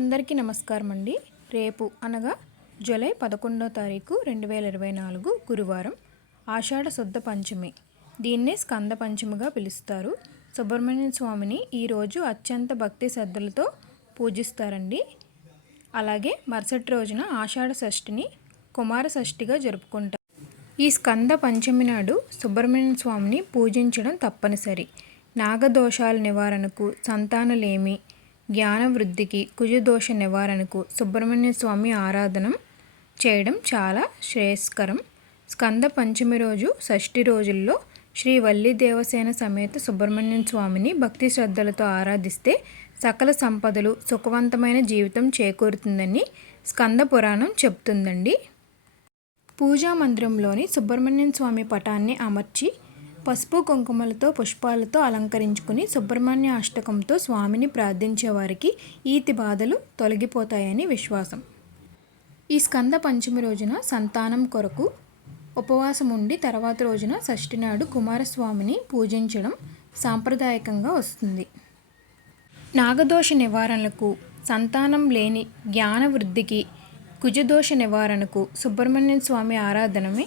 అందరికీ నమస్కారం అండి. రేపు అనగా జూలై 11వ తారీఖు 2024 గురువారం ఆషాఢ శుద్ధ పంచమి. దీన్నే స్కంద పంచమిగా పిలుస్తారు. సుబ్రహ్మణ్య స్వామిని ఈరోజు అత్యంత భక్తి శ్రద్ధలతో పూజిస్తారండి. అలాగే మరుసటి రోజున ఆషాఢ షష్ఠిని కుమార షష్ఠిగా జరుపుకుంటారు. ఈ స్కంద పంచమి నాడు సుబ్రహ్మణ్య స్వామిని పూజించడం తప్పనిసరి. నాగదోషాల నివారణకు, సంతానలేమి, జ్ఞాన వృద్ధికి, కుజదోష నివారణకు సుబ్రహ్మణ్య స్వామి ఆరాధన చేయడం చాలా శ్రేయస్కరం. స్కంద పంచమి రోజు షష్ఠి రోజుల్లో శ్రీ వల్లి దేవసేన సమేత సుబ్రహ్మణ్య స్వామిని భక్తి శ్రద్ధలతో ఆరాధిస్తే సకల సంపదలు, సుఖవంతమైన జీవితం చేకూరుతుందని స్కంద పురాణం చెప్తుందండి. పూజా మందిరంలోని సుబ్రహ్మణ్య స్వామి పటాన్ని అమర్చి పసుపు కుంకుమలతో పుష్పాలతో అలంకరించుకుని సుబ్రహ్మణ్య అష్టకంతో స్వామిని ప్రార్థించే వారికి ఈతి బాధలు తొలగిపోతాయని విశ్వాసం. ఈ స్కంద పంచమి రోజున సంతానం కొరకు ఉపవాసం ఉండి తర్వాత రోజున షష్ఠి నాడు కుమారస్వామిని పూజించడం సాంప్రదాయకంగా వస్తుంది. నాగదోష నివారణకు, సంతానం లేని జ్ఞాన వృద్ధికి, కుజదోష నివారణకు సుబ్రహ్మణ్య స్వామి ఆరాధనమే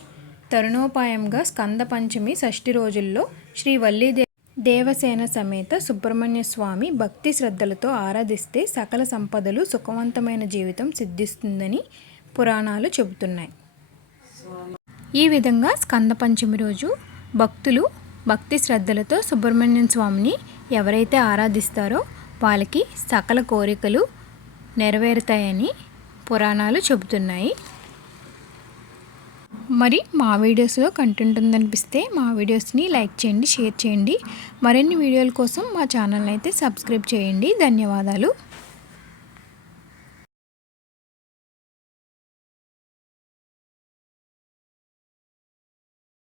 తరుణోపాయంగా స్కంద పంచమి షష్ఠి రోజుల్లో శ్రీ వల్లి దేవసేన సమేత సుబ్రహ్మణ్య స్వామి భక్తి శ్రద్ధలతో ఆరాధిస్తే సకల సంపదలు, సుఖవంతమైన జీవితం సిద్ధిస్తుందని పురాణాలు చెబుతున్నాయి. ఈ విధంగా స్కంద పంచమి రోజు భక్తులు భక్తి శ్రద్ధలతో సుబ్రహ్మణ్య స్వామిని ఎవరైతే ఆరాధిస్తారో వాళ్ళకి సకల కోరికలు నెరవేరుతాయని పురాణాలు చెబుతున్నాయి. మరి మా వీడియోస్లో కంటెంట్ ఉందనిపిస్తే మా వీడియోస్ని లైక్ చేయండి, షేర్ చేయండి. మరిన్ని వీడియోల కోసం మా ఛానల్ని అయితే సబ్స్క్రైబ్ చేయండి. ధన్యవాదాలు.